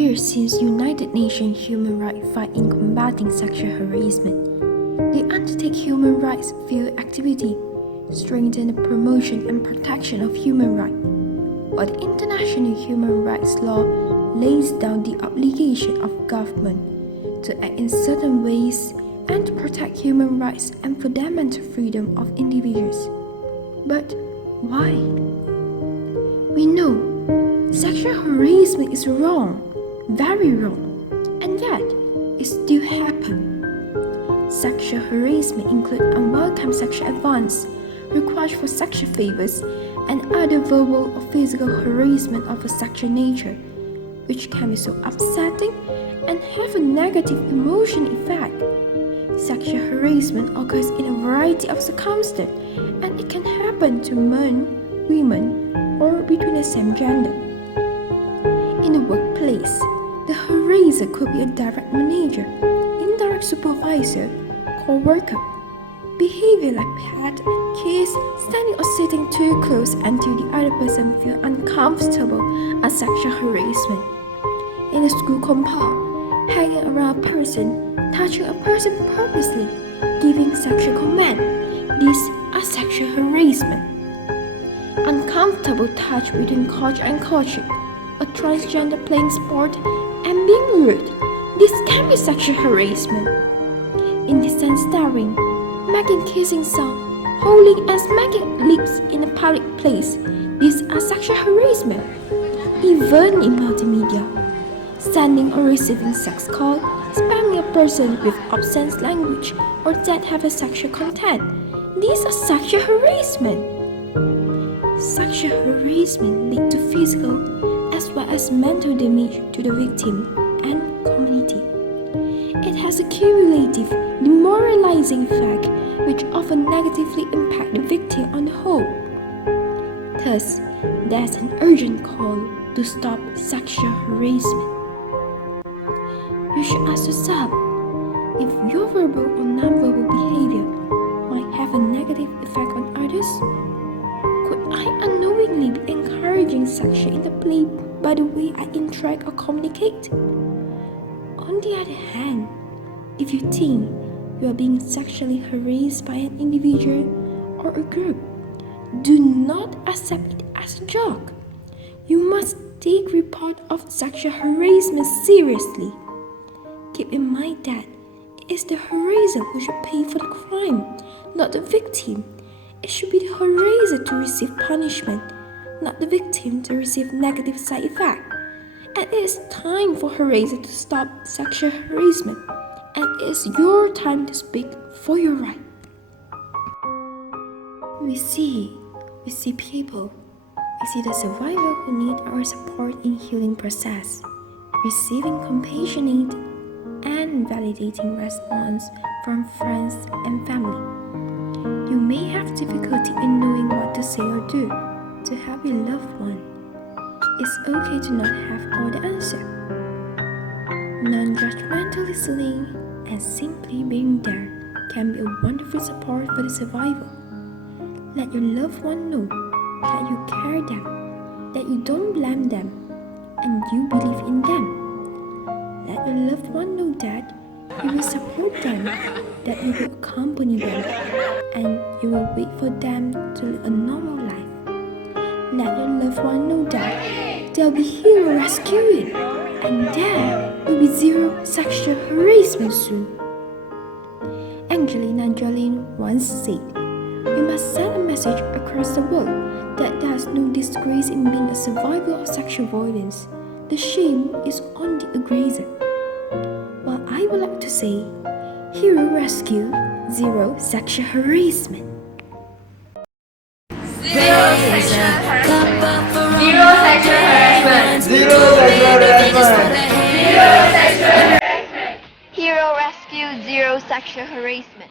years since United Nations human rights fight in combating sexual harassment. They undertake human rights field activity, strengthen the promotion and protection of human rights, while the international human rights law lays down the obligation of government to act in certain ways and to protect human rights and fundamental freedom of individuals. But why? We know sexual harassment is wrong, very wrong, and yet it still happens. Sexual harassment includes unwelcome sexual advances, requests for sexual favors, and other verbal or physical harassment of a sexual nature, which can be so upsetting and have a negative emotional effect. Sexual harassment occurs in a variety of circumstances, and it can happen to men, women, or between the same gender. In the workplace, the harasser could be a direct manager, indirect supervisor, co-worker. Behavior like pat, kiss, standing or sitting too close until the other person feels uncomfortable are sexual harassment. In the school compound, hanging around a person, touching a person purposely, giving sexual command, these are sexual harassment. Uncomfortable touch between coach and coaching, a transgender playing sport, and being rude, this can be sexual harassment. Indecent staring, making kissing sound, holding and smacking lips in a public place, these are sexual harassment. Even in multimedia, sending or receiving sex call, spamming a person with obscene language or that have a sexual content, these are sexual harassment. Sexual harassment leads to physical as well as mental damage to the victim and community. It has a cumulative, demoralizing effect which often negatively impacts the victim on the whole. Thus, there's an urgent call to stop sexual harassment. You should ask yourself if your verbal or non-verbal behavior might have a negative effect on others. Could I unknowingly be encouraging sexual interplay by the way I interact or communicate? On the other hand, if you think you are being sexually harassed by an individual or a group, do not accept it as a joke. You must take report of sexual harassment seriously. Keep in mind that it is the harasser who should pay for the crime, not the victim. It should be the harasser to receive punishment, not the victim to receive negative side effect. And it is time for harasser to stop sexual harassment, and it is your time to speak for your right. We see people. We see the survivor who need our support in healing process, receiving compassionate and validating response from friends and family. You may have difficulty in knowing what to say or do to help your loved one. It's okay to not have all the answer. Non-judgmental listening and simply being there can be a wonderful support for the survivor. Let your loved one know that you care them, that you don't blame them, and you believe in them. Let your loved one know that you will support them, that you will accompany them, and you will wait for them to live a normal life. Let your loved one know that there will be hero rescuing, and there will be zero sexual harassment soon. Angelina Jolie once said, "We must send a message across the world that there's no disgrace in being a survivor of sexual violence. The shame is on the aggressor." Well, I would like to say, hero rescue, zero sexual harassment. Zero sexual harassment. Zero sexual harassment. Zero sexual harassment. Zero sexual harassment. Hero rescue, zero sexual harassment.